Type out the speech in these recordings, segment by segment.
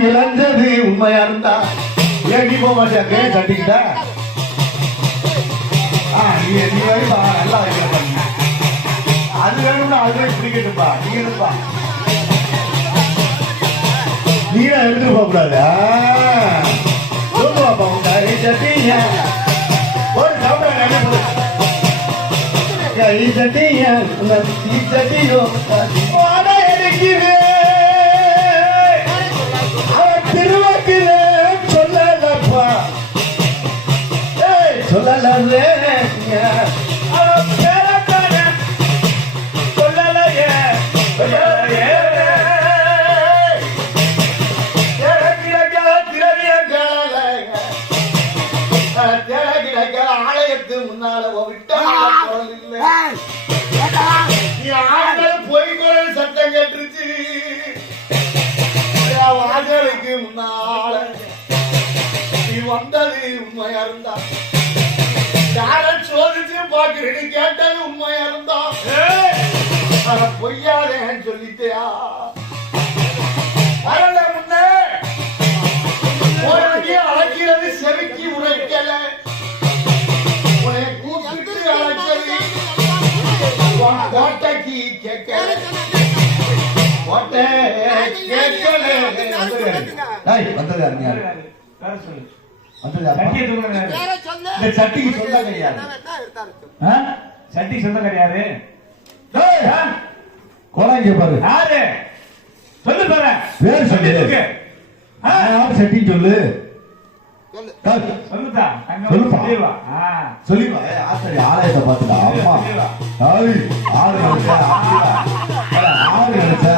விளைஞ்சது உண்மையா இருந்தா ஏன் நீ போக மாட்டியா? கே தட்டிக்கிட்ட? ஆ நீ நீ வைப்பா நல்லா வைக்கிறப்பா அது வேணும்னா அதுவே பிடிக்கட்டும்பா நீ எடுப்பா நீ தான் எடுத்துட்டு போக கூடாது சொல்லுவாப்பா உங்க சட்டிங்க ஒரு சாப்பிட சட்டிங்க சட்டியோ ஆலயத்து முன்னால விட்டா ஆண்கள் பொய் குரல் சத்தம் கேட்டுருச்சு. வாசலுக்கு முன்னால. நீ வந்தது உண்மையா இருந்தா? யார சோதிச்சு பாக்குறேன்னு கேட்டது உண்மையா இருந்தா? அட பொய்யாதேன்னு சொல்லிட்டியா? வந்தது சொல்லு. வந்தது யாரு? சட்டியை தூக்குறது யாரு? பேரை சொல்லு. இந்த சட்டிக்கு சொந்த கிடையாது? சட்டிக்கு? டேய், ஆ? கோலாங்க பாரு யாரு? சொல்லு பாரு. பேர் சொல்லு. சட்டி சொல்லு சொல்லுதா. சொல்லுப்பா. சொல்லிப்பா ஆசாரி ஆலயத்தை பார்த்துடா அம்மா டேய், ஆறு நினைச்சா ஆறு நினைச்சா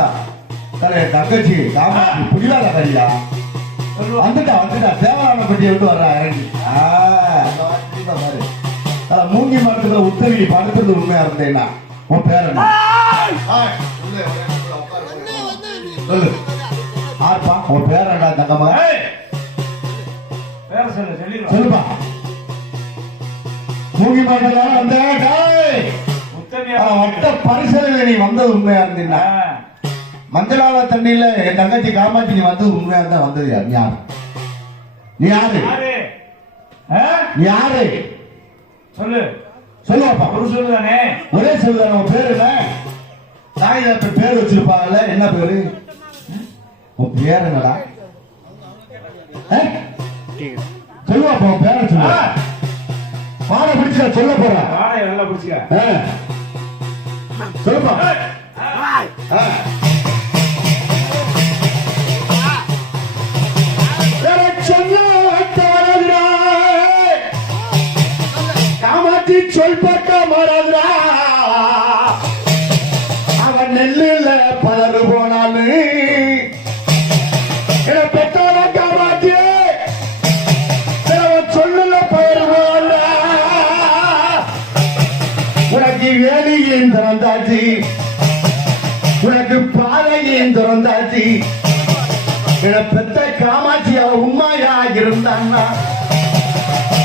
தல, தங்கச்சி காமாட்சி புடிவாத கரியா. வந்துட்டா வந்துட்டா தேவரான பட்டி விட்டு வர்றா இறங்கி பாரு மூங்கி மரத்துல உத்தரவி படுத்துறது உண்மையா இருந்தேன்னா உன் பேர் என்ன சொல்லு. சொல்லு. ஆர்ப்பா உன் பேர் என்ன தங்கம்மா. வேற சொல்லு சொல்லிடுவா. சொல்லுப்பா மூங்கி மரத்துல வந்த டேய் உத்தமியா ஆ, வட்ட பரிசலில் நீ வந்தது உண்மையா இருந்தீங்கன்னா. மஞ்சளால தண்ணியில என் தங்கச்சி காமாட்சி நீ வந்தது உண்மையா இருந்தா வந்தது யார்? நீ யாரு? நீ யாரு? நீ யாரு? சொல்லு. சொல்லுவாப்பா ஒரு சொல்லுதானே? ஒரே சொல்லுதான் உன் பேரு என்ன? தாய் தகப்பன் பேர் வச்சிருப்பாங்கல்ல என்ன பேரு? உன் பேர் என்னடா? சொல்லுவாப்பா உன் பேரை சொல்லு. பாட பிடிச்சா சொல்ல போறேன் வாடகை நல்லா பிடிச்சிக்க ஆ. சொல்லுப்பா. காமாட்சி சொல் பக்கம் மறந்துடா. அவன் நெல்லுல பலரு போனான்னு என பெற்றோர காமாட்சி அவன் சொல்லுல பலரு போனா உனக்கு வேலையும் திறந்தாச்சு. உனக்கு பாதையும் திறந்தாச்சு. என பெத்த காமாட்சி அவ உண்மையா இருந்தான்னா.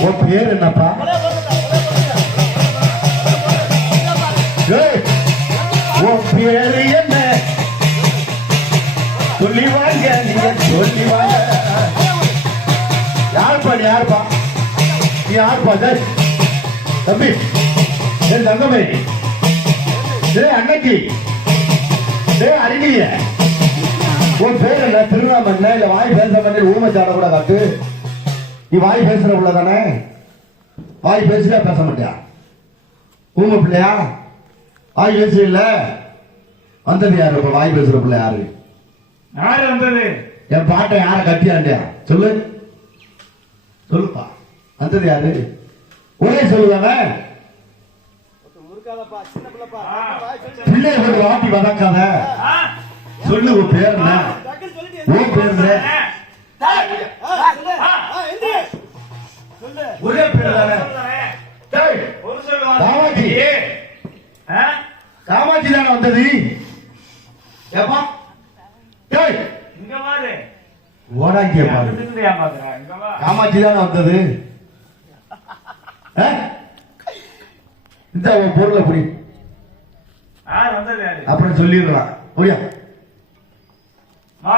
உன் பேர் என்னப்பா? உன் பேரு என்ன? சொல்லி வாங்க நீங்க சொல்லி வாங்க. யாருப்பா நீ யாருப்பா நீ யாருப்பா டேய், தம்பி என் தங்கமே. டேய் அன்னைக்கு டேய் அருணிய உன் பேர் என்ன? திருவண்ணாமண்ண இல்ல வாய் பேச மாட்டேன் ஊமச்சாட கூட காட்டு நீ வாய் பேசுற உள்ள தானே வாய் பேசுறியா பேச மாட்டியா? ஊமை பிள்ளையா? வாய் பேசுறீல்ல? வந்தது யாரு? இப்ப வாய் பேசுற பிள்ளை யாரு? யாரு வந்தது? என் பாட்டை யார கட்டியாண்டியா சொல்லு. சொல்லுப்பா. வந்தது யாரு? ஒரே சொல்லுதானே? முறுக்காதப்பா, சின்ன பிள்ளைப்பா. ஆ. வாய் சொல்லு. பிள்ளை ஒரு வாட்டி வதக்காத. ஆ? சொல்லு உன் பேர் என்ன உன் பேர் என்ன இங்க பாரு. காமாட்சி தானே வந்தது? இந்த பொருளை புடி? அப்புறம் சொல்லிடுறான். முடியா வா.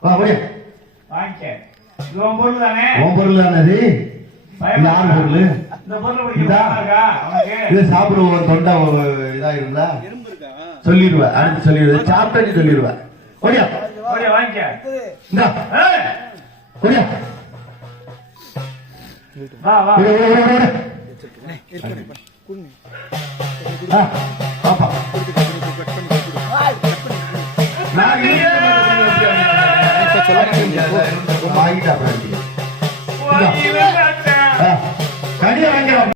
வா முடியா வாங்கிக்க. இது உன் பொருள் தானே? உன் பொருள் தானே இது யார்? பொருள்? இதா? இது சாப்பிடுவோம் தொண்டை எறும்பு இருக்கா? சொல்லிடுவேன். அடுத்து சொல்லிடுவேன். சாப்பிட்டு சொல்லிடுவேன். ஓடியா. வாங்கிட்டா வாங்கி வேண்டாம் கனியா வாங்கிறோம்